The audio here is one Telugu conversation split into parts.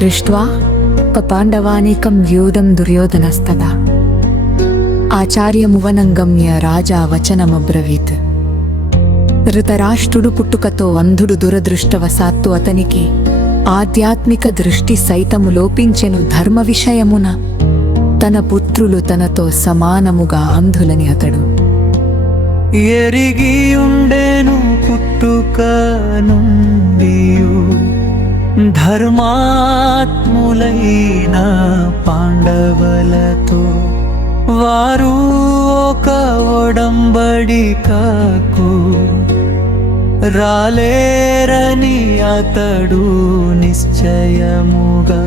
దృష్ట్వా పాండవానీకం వ్యూఢం దుర్యోధనస్తదా ఆచార్యమువనంగమ్య రాజా వచనమబ్రవీత్. ధృతరాష్ట్రుడు పుట్టుకతో అంధుడు. దురదృష్టవశాత్తు అతనికి ఆధ్యాత్మిక దృష్టి సైతము లోపించెను. ధర్మ విషయమున తన పుత్రులు తనతో సమానముగా అంధులని అతడు ఎరిగి ఉండెను. పుట్టుక నుండియు ధర్మాత్ములైన పాండవులతో వారు ఒక ఒడంబడికకు రాలేరని అతడు నిశ్చయముగా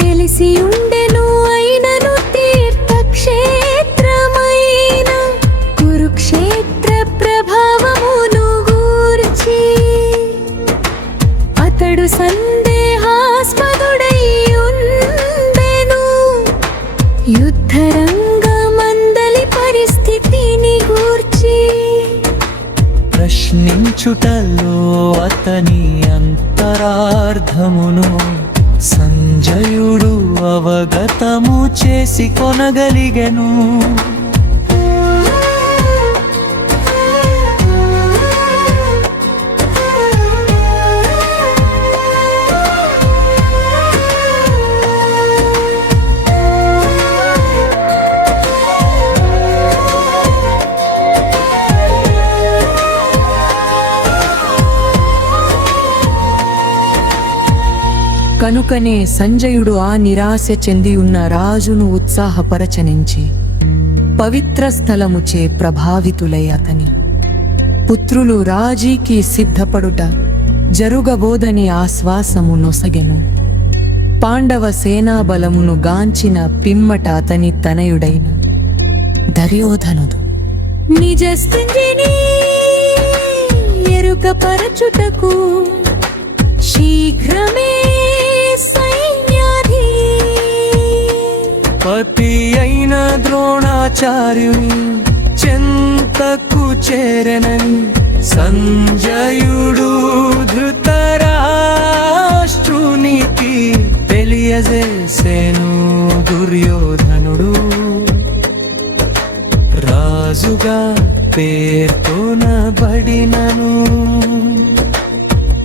తెలిసి ఉండెను. అయినను తీర్థక్షేత్రమైన కురుక్షేత్ర ప్రభావమును గూర్చి అతడు సందేహాస్పదుడై ఉండెను. యుద్ధరంగమందలి పరిస్థితిని గూర్చి ప్రశ్నించుటలో అతని అంతరార్థమును సంజయుడు అవగతము చేసి కొనగలిగెను. కనుకనే సంజయుడు ఆ నిరాశ చెంది ఉన్న రాజును ఉత్సాహపరచనించి పవిత్ర స్థలముచే ప్రభావితులై అతని పుత్రులు రాజీకి సిద్ధపడుట జరుగబోదని ఆశ్వాసము నొసగెను. పాండవ సేనాబలమును గాంచిన పిమ్మట అతని తనయుడైన దుర్యోధనుడు నిజస్థితిని ఎరుకపరచుటకు శీఘ్రమే పతి అయిన ద్రోణాచార్యుని చెంతకు చేరనని సంజయుడు ధృతరాష్ట్రునికి తెలియజేసెను. దుర్యోధనుడు రాజుగా పేర్కొనబడినను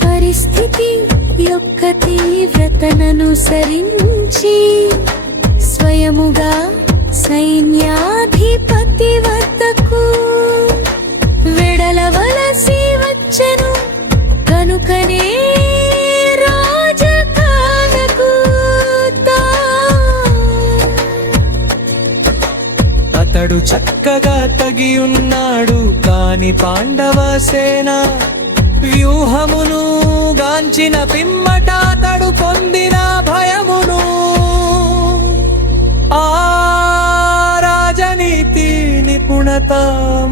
పరిస్థితి యొక్క తీవ్రతననుసరించి స్వయముగా సైన్యాధిపతి వద్దకు వెడలవలసి వచ్చెను. కనుకనే రాజకాలకు అతడు చక్కగా తగి ఉన్నాడు. కాని పాండవ సేన వ్యూహమును గాంచిన పిమ్మట అతడు పొందిన భయమును ఆ రాజనీతి నిపుణత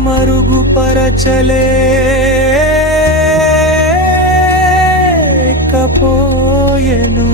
మరుగుపరచలేకపోయెను.